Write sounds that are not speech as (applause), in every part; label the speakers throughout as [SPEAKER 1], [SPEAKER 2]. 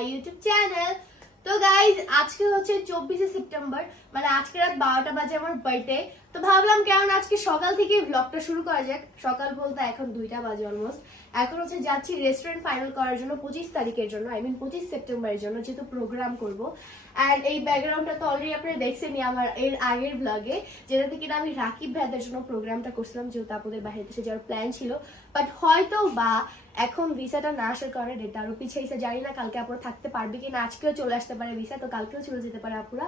[SPEAKER 1] মাই YouTube channel তো guys আজকে হচ্ছে চব্বিশে সেপ্টেম্বর মানে আজকে রাত বারোটা বাজে আমার বার্থডে তো ভাবলাম কেমন আজকে সকাল থেকে ব্লগটা শুরু করা যাক। সকাল বলতে এখন দুইটা বাজে অলমোস্ট এখন হচ্ছে যাচ্ছি রেস্টুরেন্ট ফাইনাল করার জন্য পঁচিশ তারিখের জন্য আই মিন পঁচিশ সেপ্টেম্বরের জন্য যেহেতু প্রোগ্রাম করব। অ্যান্ড এই ব্যাকগ্রাউন্ডটা তো অলরেডি আপনারা দেখছেনই আমার এর আগের ব্লগে যেটাতে কিনা আমি রাকিব ভাইদের জন্য প্রোগ্রামটা করছিলাম, যেহেতু আপনাদের বাইরে দেশে যাওয়ার প্ল্যান ছিল। বাট হয়তো বা এখন ভিসাটা না আসার কারণে ডেটটা আরও পিছিয়েছে জানি না কালকে আপুরা থাকতে পারবে কিনা। আজকেও চলে আসতে পারে ভিসা তো কালকেও চলে যেতে পারে আপুরা।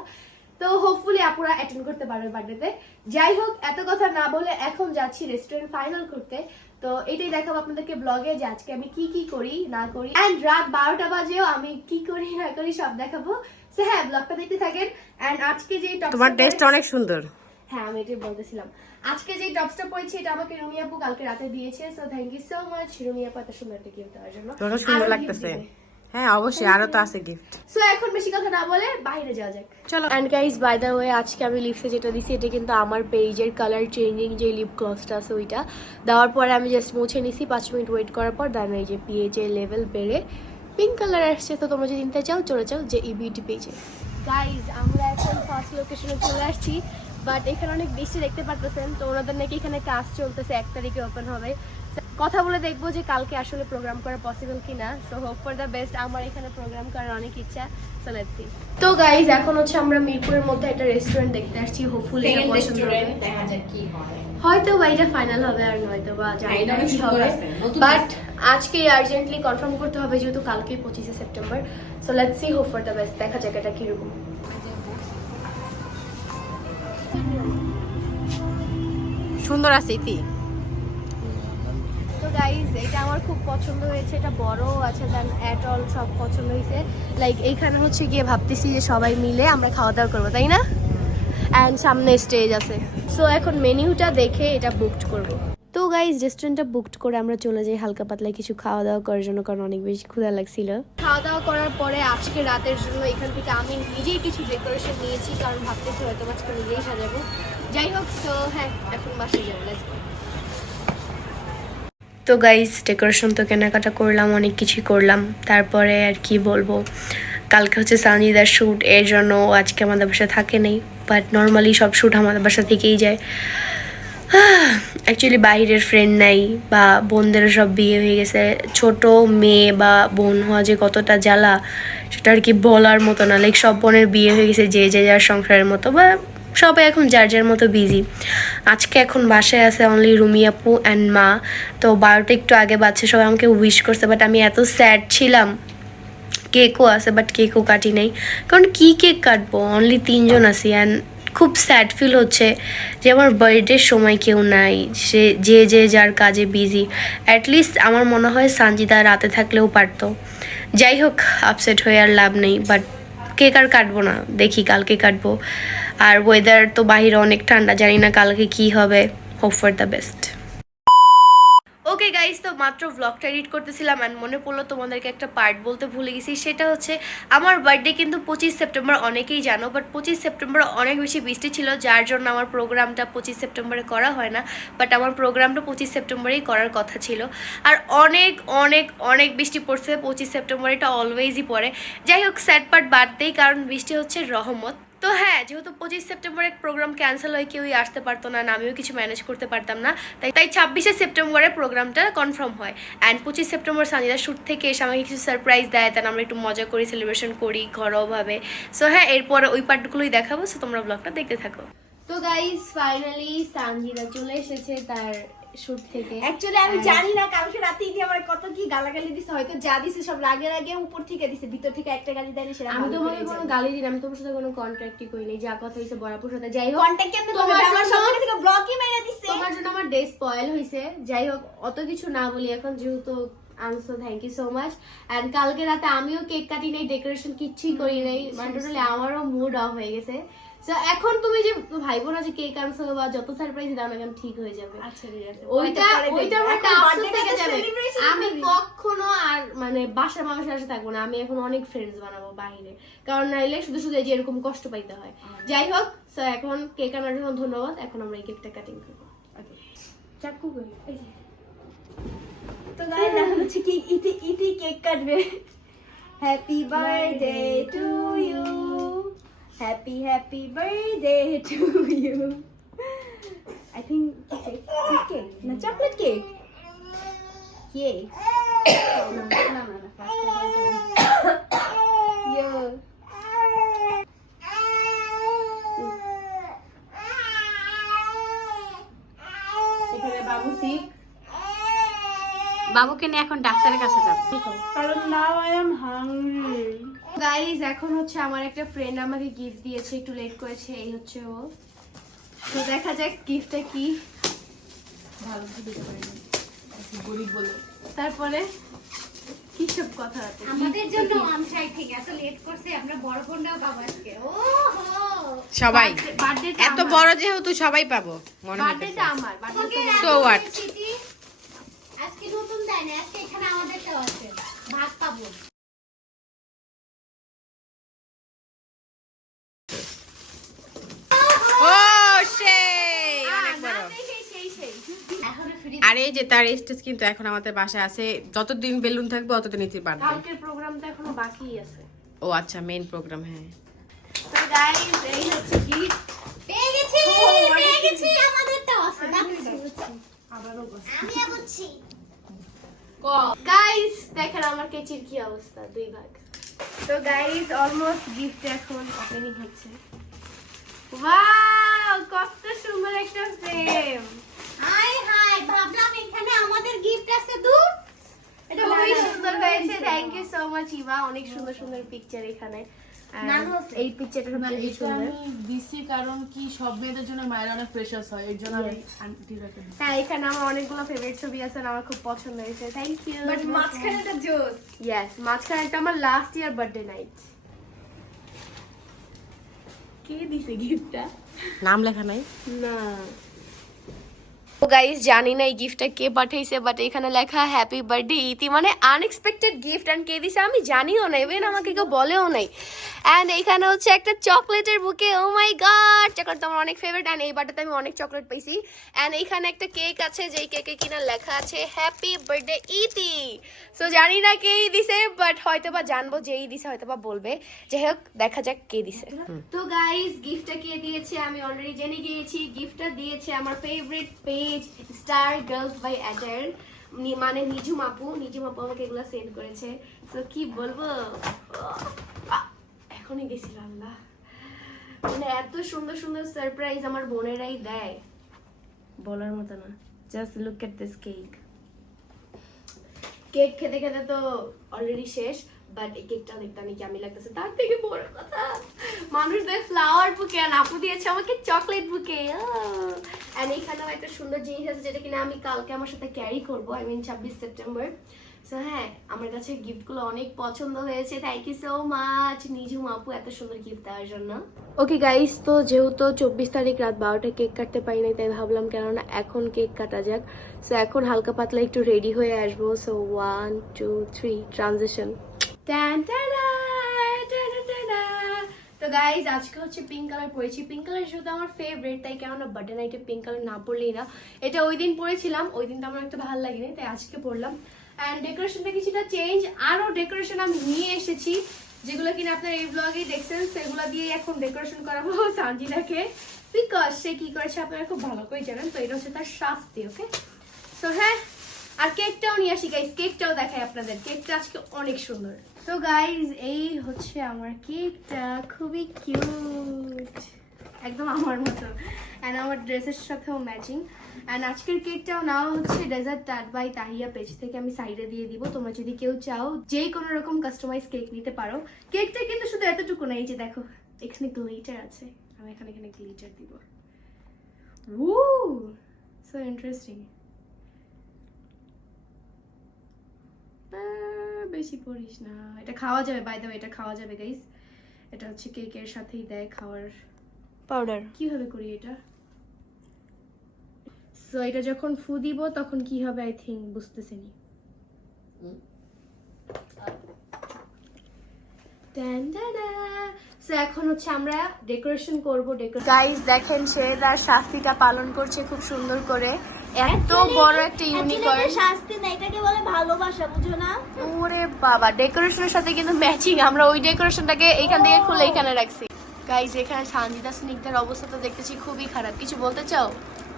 [SPEAKER 1] তো হোপফুলি আপুরা অ্যাটেন্ড করতে পারবে বার্থডেতে যাই হোক এত কথা না বলে এখন যাচ্ছি রেস্টুরেন্ট ফাইনাল করতে। তো এটাই দেখাবো আপনাদেরকে ব্লগে যে আজকে আমি কি কি করি না করি। অ্যান্ড রাত বারোটা বাজেও আমি কি করি না করি সব দেখাবো। সো হ্যাঁ ব্লগটা দেখতে থাকেন। অ্যান্ড আজকে যে
[SPEAKER 2] তোমার টেস্ট অনেক সুন্দর।
[SPEAKER 1] হ্যাঁ আমি এটাই বলতেছিলাম। আজকে যে টপসটা পরেছি এটা আমাকে রুমি আপু কালকে রাতে দিয়েছে। So thank you so much Rumi আপু এত সুন্দর একটা গিফট দেওয়ার জন্য।
[SPEAKER 2] সুন্দর লাগতেছে। হ্যাঁ অবশ্যই আরও তো আছে গিফট
[SPEAKER 1] সো এখন বেশি কথা না বলে বাইরে যাওয়া যাক।
[SPEAKER 2] চলো।
[SPEAKER 1] And guys by the way আজকে আমি লিপসে যেটা দিছি এটা কিন্তু আমার পেজের কালার চেঞ্জিং যে লিপ গ্লসটা আছে ওইটা। দেওয়ার পরে আমি জাস্ট মুছে নিছি পাঁচ মিনিট ওয়েট করার পর দেন এই যে পিএইচ এর লেভেল বেড়ে পিঙ্ক কালার আসছে। তো তোমরা যদি নিতে চাও চলে যাও যে ই বিউটি পেজে গাইজ আমরা এখন ফার্স্ট লোকেশনে চলে আসছি বাট এখানে অনেক বৃষ্টি দেখতে পারতেছেন তো ওনাদের নাকি এখানে কাজ চলতেছে এক তারিখে ওপেন হবে। কথা বলে দেখব যে কালকে আসলে প্রোগ্রাম করা পসিবল কিনা। So hope for the best আমার এখানে প্রোগ্রাম করার অনেক ইচ্ছা। সো লেটস সি তো গাইজ এখন হচ্ছে আমরা মিরপুরের মধ্যে একটা রেস্টুরেন্ট দেখতে আসছি। হোপফুলি এটা পছন্দ হবে।
[SPEAKER 3] দেখা যাক কি হয়।
[SPEAKER 1] হয়তো বা এটা ফাইনাল হবে আর নয়তো বা জানি না কি হবে। বাট। আজকে আর্জেন্টলি কনফার্ম করতে হবে যেহেতু কালকে পঁচিশে September so let's see hope for the best দেখা যাক এটা কীরকম।
[SPEAKER 2] সুন্দর আছে ইতি
[SPEAKER 1] গাইজ এটা আমার খুব পছন্দ হয়েছে। এটা বড় আছে দেন অ্যাট অল সব পছন্দ হয়েছে। লাইক এইখানে হচ্ছে গিয়ে ভাবতেছি যে সবাই মিলে আমরা খাওয়া দাওয়া করব, তাই না? অ্যান্ড সামনে স্টেজ আছে। সো এখন মেনিউটা দেখে এটা বুকড করব। তো গাইজ রেস্টুরেন্টটা বুকড করে আমরা চলে যাই হালকা পাতলা কিছু খাওয়া দাওয়া করার জন্য, কারণ অনেক বেশি ক্ষুধা লাগছিল। খাওয়া দাওয়া করার পরে আজকে রাতের জন্য এখান থেকে আমি নিজেই কিছু ডেকোরেশন নিয়েছি, কারণ ভাবতেছি হয়তো আজকে নিজেই সাজাবো। যাই হোক তো হ্যাঁ এখন বাসায় যাব তো গাইস ডেকোরেশন তো কেনাকাটা করলাম, অনেক কিছুই করলাম। তারপরে আর কি বলব? কালকে হচ্ছে সানজিদার শ্যুট এর জন্য আজকে আমাদের বাসা থাকে নেই। বাট নর্মালি সব শ্যুট আমাদের বাসা থেকেই যায়। (sighs) অ্যাকচুয়ালি বাইরের ফ্রেন্ড নাই, বা বোনদেরও সব বিয়ে হয়ে গেছে। ছোট মেয়ে বা বোন হওয়া যে কতটা জ্বালা, সেটা আর কি বলার মতো না। লাইক সব বোনের বিয়ে হয়ে গেছে, যে যে যার সংসারের মতো। বা সবাই এখন যার যার মতো বিজি আজকে এখন বাসায় আছে অনলি রুমি আপু অ্যান্ড মা। তো বারোটা একটু আগে বাচ্চা সবাই আমাকে উইশ করছে বাট আমি এত স্যাড ছিলাম। কেকও আছে বাট কেকও কাটি নাই। কারণ কি কেক কাটবো? অনলি তিনজন আছি অ্যান্ড খুব স্যাড ফিল হচ্ছে যে আমার বার্থডের সময় কেউ নাই। সে, যে যে যার কাজে বিজি অ্যাটলিস্ট আমার মনে হয় সানজিদা রাতে থাকলেও পারতো। যাই হোক আপসেট হয়ে আর লাভ নেই বাট কেক আর কাটবো না। দেখি কালকে কাটবো। আর ওয়েদার তো বাহিরে অনেক ঠান্ডা, জানি না কালকে কি হবে। Hope for the best okay guys তো মাত্র ব্লগটা এডিট করতেছিলাম অ্যান্ড মনে পড়ল তোমাদেরকে একটা পার্ট বলতে ভুলে গেছি, সেটা হচ্ছে আমার বার্থডে কিন্তু পঁচিশ সেপ্টেম্বর অনেকেই জানো বাট পঁচিশ সেপ্টেম্বর অনেক বেশি বৃষ্টি ছিল, যার জন্য আমার প্রোগ্রামটা পঁচিশ সেপ্টেম্বরে করা হয় না বাট আমার প্রোগ্রামটা পঁচিশ সেপ্টেম্বরেই করার কথা ছিল। আর অনেক অনেক অনেক বৃষ্টি পড়ছে, পঁচিশ সেপ্টেম্বর এটা অলওয়েজই পড়ে। যাই হোক স্যাড পার্ট বাদ দেই, কারণ বৃষ্টি হচ্ছে রহমত। তো হ্যাঁ যেহেতু পঁচিশ সেপ্টেম্বরে প্রোগ্রাম ক্যান্সেল হয়ে, কেউই আসতে পারতো না আমিও কিছু ম্যানেজ করতে পারতাম না। তাই তাই ছাব্বিশে সেপ্টেম্বরে প্রোগ্রামটা কনফার্ম হয়। অ্যান্ড পঁচিশ সেপ্টেম্বর সানিদার শ্যুট থেকে এসে আমাকে কিছু সারপ্রাইজ দেয় তাই আমরা একটু মজা করি সেলিব্রেশন করি, ঘরোয়াভাবে। সো হ্যাঁ এরপরে ওই পার্টগুলোই দেখাবো। সো তোমরা ব্লগটা দেখতে থাকো। তো গাইস ফাইনালি সানজিদা চলে এসেছে তার থেকে।
[SPEAKER 3] অ্যাকচুয়ালি আমি জানি না কালকে রাতে আমার কত কি গালাগালি দিছে হয়তো যা দিছে সব রাগের আগে উপর থেকে দিছে ভিতর থেকে একটা গালি দেয়নি সেটা
[SPEAKER 1] আমি তোমাকে কোনো গালি দিই আমি তোমার সাথে কোনো কন্ট্রাক্টই করিনি যা কথা হয়েছে বরাবর সাথে। যাই হোক
[SPEAKER 3] কন্টাক্ট কেমনে
[SPEAKER 1] তোমার
[SPEAKER 3] আমার থেকে ব্লকই মেরে দিছে।
[SPEAKER 1] তোমার জন্য আমার ডে স্পয়েল হয়েছে যাই হোক অত কিছু না বলি এখন যেহেতু আনসো thank you so much and কালকে রাতে আমিও কেক কাটি নাই ডেকোরেশন কিচ্ছুই করি নাই। মানে টোটালি আমারও মুড অফ হয়ে গেছে। So, এখন তুমি যে ভাইবো না যে কেক আনছো বা যত সারপ্রাইজ দাও না কেন ঠিক হয়ে যাবে।
[SPEAKER 3] আচ্ছা
[SPEAKER 1] ওইটা ওইটা আমার একটা আফসোস থেকে যাবে। আমি কখনো আর মানে বাসার মানুষের সাথে থাকব না। আমি এখন অনেক ফ্রেন্ডস বানাবো বাইরে। কারণ নাইলে শুধু শুধু এই যে এরকম কষ্ট পাইতে হয়। যাই হোক সো এখন কেক আনার জন্য ধন্যবাদ। এখন আমরা এই কেকটা কাটিং করব। চাকু এই যে।
[SPEAKER 3] তো গাইস এখন হচ্ছে কি ইতি ইতি কেক কাটবে। Happy birthday to you happy happy birthday to you I think cake না চকলেট কেক কেক না না না ইয়ো
[SPEAKER 2] এখানে বাবু শিখ। বাবুকে নিয়ে এখন ডাক্তারের কাছে যাব।
[SPEAKER 3] কারণ now I am hungry
[SPEAKER 1] guys এখন হচ্ছে আমার একটা ফ্রেন্ড আমাকে গিফট দিয়েছে একটু লেট করেছে এই হচ্ছে ও। তো দেখা যাক গিফটটা কি। তারপরে কি সব কথা আছে?
[SPEAKER 3] আমাদের জন্য আমসাই থেকে এত লেট করছে আমরা বড় বোনটাও পাবো আজকে। ও
[SPEAKER 2] সবাই। এত বড় যেহেতু সবাই পাবো মনে
[SPEAKER 1] বার্থডেটা আমার বার্থডে
[SPEAKER 2] So
[SPEAKER 3] আজকে নতুন দেয় না আজকে এখানে আমাদেরটাও আছে। ভাগ পাবো
[SPEAKER 2] ও সেই অনেক বড়
[SPEAKER 1] সেই সেই
[SPEAKER 3] এখনও ফ্রি
[SPEAKER 2] আর এই যে তার স্টেজ কিন্তু এখন আমাদের বাসায় আছে। যতদিন বেলুন থাকবে ততদিন ইতির বার্থডে
[SPEAKER 1] কালকের প্রোগ্রামটা এখনও বাকি আছে।
[SPEAKER 2] ও আচ্ছা মেইন প্রোগ্রাম হ্যাঁ।
[SPEAKER 1] তো গাইজ এই হচ্ছে গিফট
[SPEAKER 3] পেয়ে গেছি পেয়ে গেছি আমাদেরটাও আছে
[SPEAKER 1] আবারও বস
[SPEAKER 3] আমি বুঝছি
[SPEAKER 1] গাইস দেখেন আমার কেচির কি অবস্থা দুই ভাগ। তো গাইস অলমোস্ট গিফট এখন ওপেনিং হচ্ছে। ওয়াও কত সুন্দর একটা ফ্রেম
[SPEAKER 3] হাই ভাবলাম এখানে আমাদের গিফট আছে দূর এটা
[SPEAKER 1] খুবই সুন্দর হয়েছে thank you so much Eva অনেক সুন্দর সুন্দর পিকচার এখানে। And
[SPEAKER 3] নানু আছে।
[SPEAKER 1] এই পিকচারটা খুবই সুন্দর।
[SPEAKER 4] দিছি কারণ কি সব মেয়েদের জন্য মায়ের অনেক প্রেশাস হয় এর জন্য আমি আন্টির একটা
[SPEAKER 1] হ্যাঁ এখানে আমার অনেকগুলো ফেভারিট ছবি আছে আমার খুব পছন্দ হয়েছে। থ্যাংক ইউ
[SPEAKER 3] বাট মাঝখানেটা জোস
[SPEAKER 1] ইয়েস মাঝখানে একটা আমার লাস্ট ইয়ার বার্থডে নাইট কে দিছে গিফটটা
[SPEAKER 2] নাম লেখা নাই?
[SPEAKER 1] না। তো গাইস জানি না এই গিফটটা কে পাঠাইছে বাট এখানে লেখা হ্যাপি বার্থডে ইতি মানে আনএক্সপেক্টেড গিফট অ্যান্ড কে দিছে আমি জানিও না ইভেন আমাকে কেউ বলেও নাই। অ্যান্ড এখানে হচ্ছে একটা চকলেটের বুকে ও মাই গড চকলেট তো আমার অনেক ফেভারিট অ্যান্ড এই বার্থডেতে আমি অনেক চকলেট পাইছি। অ্যান্ড এখানে একটা কেক আছে, যেই কেকে কিনা লেখা আছে হ্যাপি বার্থডে ইতি। সো জানি না কেই দিছে বাট হয়তো বা জানব যেই দিছে হয়তো বা বলবে। যাই হোক, দেখা যাক কে দিছে। তো গাইস গিফটটা কে দিয়েছে, আমি অলরেডি জেনে গিয়েছি। গিফটটা দিয়েছে আমার favourite page star girls by অ্যাটার মানে নিজু মাপু নিজু মাপু আমাকে এগুলো সেন্ড করেছে। সো কি বলব? এখনই গেছিল, আল্লাহ। মানে এত সুন্দর সুন্দর সারপ্রাইজ আমার বোনেরাই দেয়। বলার মতো না। Just look at this cake cake খেতে খেতে তো অলরেডি শেষ। বাট এই কেকটা দেখতে আমি কেমন লাগতেছে। তার থেকে বড় কথা মানুষ ফ্লাওয়ার বুকে আর আপু দিয়েছে আমাকে চকলেট বুকে অ্যান্ড এইখানেও একটা সুন্দর জিনিস আছে যেটা কিনা আমি কালকে আমার সাথে ক্যারি করব আই মিন ছাব্বিশ সেপ্টেম্বর। সো হ্যাঁ আমার কাছে গিফটগুলো অনেক পছন্দ হয়েছে। Thank you so much Nijum আপু, এত সুন্দর গিফট দেওয়ার জন্য। ওকে গাইস তো যেহেতু চব্বিশ তারিখ রাত বারোটা কেক কাটতে পারি নাই, তাই ভাবলাম কেননা এখন কেক কাটা যাক। সো এখন হালকা পাতলা একটু রেডি হয়ে আসব। So one two three transaction তো গাইজ আজকে হচ্ছে পিঙ্ক কালার পরেছি। পিঙ্ক কালার যেহেতু আমার ফেভারিট তাই কেননা বার্থডে নাইটে পিঙ্ক কালার না পরলেই না। এটা ওই দিন পরেছিলাম, ওই দিন তো আমার একটা ভালো লাগেনি, তাই আজকে পরলাম। অ্যান্ড ডেকোরেশনটা কিছুটা চেঞ্জ আরও ডেকোরেশন আমি নিয়ে এসেছি, যেগুলো কিনা আপনার এই ব্লগেই দেখছেন, সেগুলো দিয়ে এখন ডেকোরেশন করাবো সানজিদাকে। বিকজ সে কি করেছে আপনারা খুব ভালো করে জানেন, তো এটা হচ্ছে তার শাস্তি ওকে সো হ্যাঁ আর কেকটাও নিয়ে আসি গাইজ কেকটাও দেখাই আপনাদের। কেকটা আজকে অনেক সুন্দর। তো গাইজ এই হচ্ছে আমার কেকটা, খুবই কিউট একদম আমার মতো। অ্যান্ড আমার ড্রেসের সাথেও ম্যাচিং অ্যান্ড আজকের কেকটাও নেওয়া হচ্ছে dessert tart by Tahiya page থেকে আমি সাইডে দিয়ে দিব। তোমরা যদি কেউ চাও যে কোনো রকম কাস্টমাইজ কেক নিতে পারো। কেকটা কিন্তু শুধু এতটুকু না, এই যে দেখো, এখানে গ্লিটার আছে। আমি এখানে এখানে গ্লিটার দিব। ও সো ইন্টারেস্টিং বেশি পড়িস না। এটা খাওয়া যাবে বাই দ্য এটা খাওয়া যাবে গাইস এটা হচ্ছে কেকের সাথেই দেয় খাওয়ার।
[SPEAKER 3] পাউডার
[SPEAKER 1] কীভাবে করি এটা? সো এটা যখন ফু দিব তখন কি হবে আই থিঙ্ক বুঝতেছি নি। এখন হচ্ছে আমরা ডেকোরেশন করব গাইস দেখেন সে তার শাস্তিটা পালন করছে খুব সুন্দর করে। এত বড় একটা ইউনিকর্ন
[SPEAKER 3] শাস্তি না এটাকে বলে ভালোবাসা বুঝো না?
[SPEAKER 1] ওরে বাবা ডেকোরেশনের সাথে কিন্তু ম্যাচিং আমরা ওই ডেকোরেশনটাকে এইখান থেকে খুলে এখানে রাখছি। গাইজ এখানে সানজিদা স্নিগ্ধার অবস্থা তো দেখতেছি খুবই খারাপ। কিছু বলতে চাও?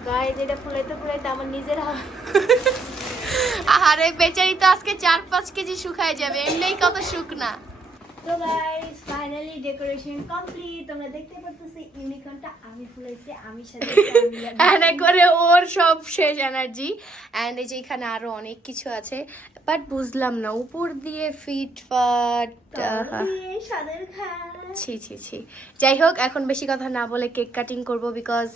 [SPEAKER 3] গাইজ এটা ফুলাইতে ফুলাইতে আমার নিজের
[SPEAKER 1] আরে বেচারি তো আজকে চার পাঁচ কেজি শুকায় যাবে এমনিই কত শুকনা।
[SPEAKER 3] তো গাইস ফাইনালি ডেকোরেশন কমপ্লিট তোমরা দেখতে পারতেছো ইউনিকর্নটা আমি ফুলাইছি আমি সাথে
[SPEAKER 1] এনে করে ওর সব শেষ এনার্জি অ্যান্ড এই যে এখানে আরও অনেক কিছু আছে বাট বুঝলাম না উপর দিয়ে ফিট ফাট ছি ছি ছি। যাই হোক এখন বেশি কথা না বলে কেক কাটিং করব বিকজ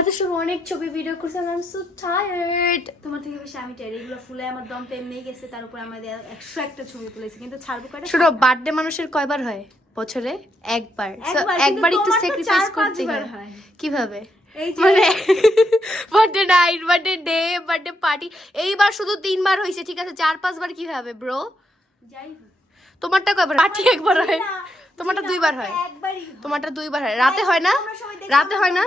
[SPEAKER 1] এত সময় অনেক ছবি ভিডিও করছিলাম আই এম সো টায়ার্ড
[SPEAKER 3] তোমার থেকে বেশি আমি টের এগুলো ফুলে আমার দম এমনি গেছে তার উপর আমাদের একশো একটা ছবি তুলেছি কিন্তু ছাড়বো কয়টা
[SPEAKER 1] শুনো বার্থডে মানুষের কয়বার হয়? বছরে একবার।
[SPEAKER 3] একবার,
[SPEAKER 1] একটু স্যাক্রিফাইস করতে হয়। কীভাবে? মানে birthday night birthday day birthday party এইবার শুধু তিনবার হয়েছে ঠিক আছে? চার পাঁচবার কীভাবে ব্রো
[SPEAKER 3] যাই হোক।
[SPEAKER 1] তোমারটা কয়বার পার্টি একবার হয়।
[SPEAKER 3] না,
[SPEAKER 1] তোমারটা দুইবার হয়। তোমারটা দুইবার হয়। রাতে হয় না? রাতে হয় না?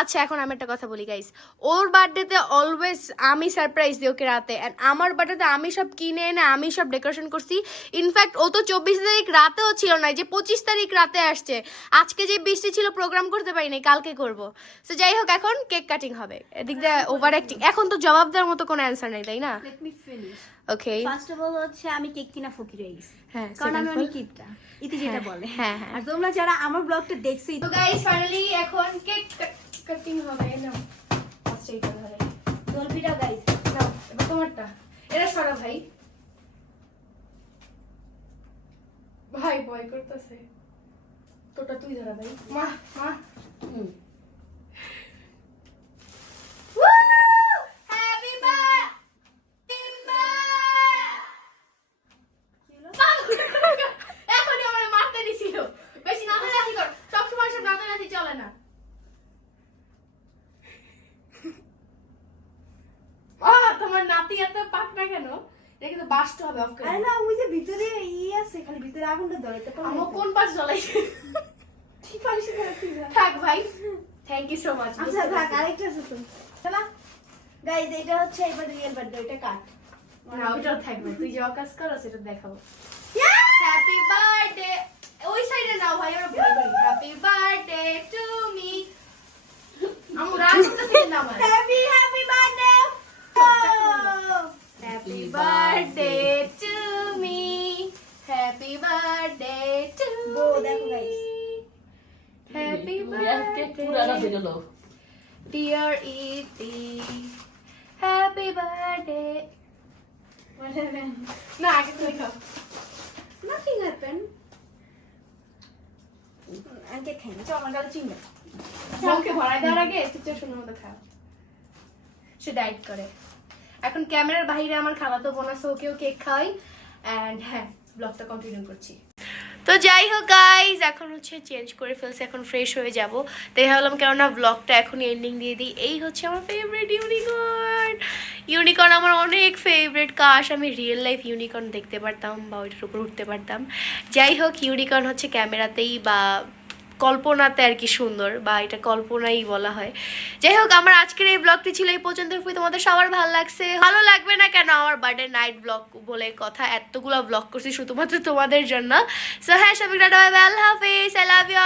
[SPEAKER 1] আচ্ছা এখন আমি একটা কথা বলি গাইস ওর বার্থডেতে অলওয়েজ আমি সারপ্রাইজ দিই ওকে রাতে। এন্ড আমার বার্থডেতে আমি সব কিনে এনে আমি সব ডেকোরেশন করছি। ইনফ্যাক্ট ও তো চব্বিশ তারিখ রাতেও ছিল না যে পঁচিশ তারিখ রাতে আসছে। আজকে যে বৃষ্টি ছিল প্রোগ্রাম করতে পারিনি কালকে করব। তো যাই হোক এখন কেক কাটিং হবে। এদিক দিয়ে ওভার অ্যাক্টিং এখন তো জবাব দেওয়ার মতো কোনো অ্যান্সার নেই তাই না. ওকে
[SPEAKER 3] First of all হচ্ছে আমি কেক কিনা ফকির হয়ে গেছি।
[SPEAKER 1] হ্যাঁ,
[SPEAKER 3] কারণ আমি অনেক কিপটা ইতি যেটা
[SPEAKER 1] হ্যাঁ,
[SPEAKER 3] বলে।
[SPEAKER 1] হ্যাঁ, হ্যাঁ।
[SPEAKER 3] আর তোমরা যারা আমার ব্লগটা দেখছ
[SPEAKER 1] তো গাইস ফাইনালি এখন কেক কাটিং হবে নাও। ফার্স্ট এইটা ধরে
[SPEAKER 3] গল্পিটা গাইস
[SPEAKER 1] নাও এবার তোমারটা। এটা সরা ভাই। ভাই ভয় করতেছে। তোটা তুই ধরা ভাই। মা মা। হুম। তোমার নাতি এত পাক না কেন? এটা কিন্তু বাসতে হবে অফ করে।
[SPEAKER 3] আরে না ওই যে ভিতরে ই আছে খালি ভিতরে আগুনটা ধরাইতে পারো
[SPEAKER 1] আমার কোন পাশ জ্বলাইছে
[SPEAKER 3] ঠিক পারিস
[SPEAKER 1] থাক ভাই থ্যাংক ইউ সো মাচ
[SPEAKER 3] আচ্ছা থাক আরেকটা আছে তো। চলা। গাইস এটা হচ্ছে এবার রিয়েল বার্থডে ওটা কাট
[SPEAKER 1] না ওইটাও থাকবে। তুই যে অকাজ করো সেটা দেখাবো। হ্যাপি বার্থডে না আগে তুমি খাও
[SPEAKER 3] নাথিং হ্যাপেন আনকে খাই না আমার গালে চিংড়ি।
[SPEAKER 1] মুখে আগে সে ডায়েট করে। এখন ক্যামেরার বাইরে আমার খালাতো বোন আছে ওকেও কেক খাওয়াই অ্যান্ড হ্যাঁ ব্লগটা কন্টিনিউ করছি। তো যাই হোক গাইজ এখন হচ্ছে চেঞ্জ করে ফেলছে, এখন ফ্রেশ হয়ে যাব। তাই ভাবলাম কেননা ব্লগটা এখনই এন্ডিং দিয়ে দিই। এই হচ্ছে আমার ফেভারিট ইউনিকর্ন ইউনিকর্ন আমার অনেক ফেভারিট কাশ, আমি রিয়েল লাইফ ইউনিকর্ন দেখতে পারতাম বা ওইটার উপর উঠতে পারতাম। যাই হোক ইউনিকর্ন হচ্ছে ক্যামেরাতেই বা কল্পনাতে আর কি সুন্দর বা এটা কল্পনাই বলা হয়। যাই হোক, আমার আজকের এই ব্লগটি ছিল এই পর্যন্ত তোমাদের সবার ভালো লাগছে। ভালো লাগবে না কেন? আমার বার্থডে নাইট ব্লগ বলে কথা, এতগুলো ব্লগ করছি শুধুমাত্র তোমাদের জন্য। সো হ্যাঁ সবাই আল্লাহ হাফিজ আই লাভ ইউ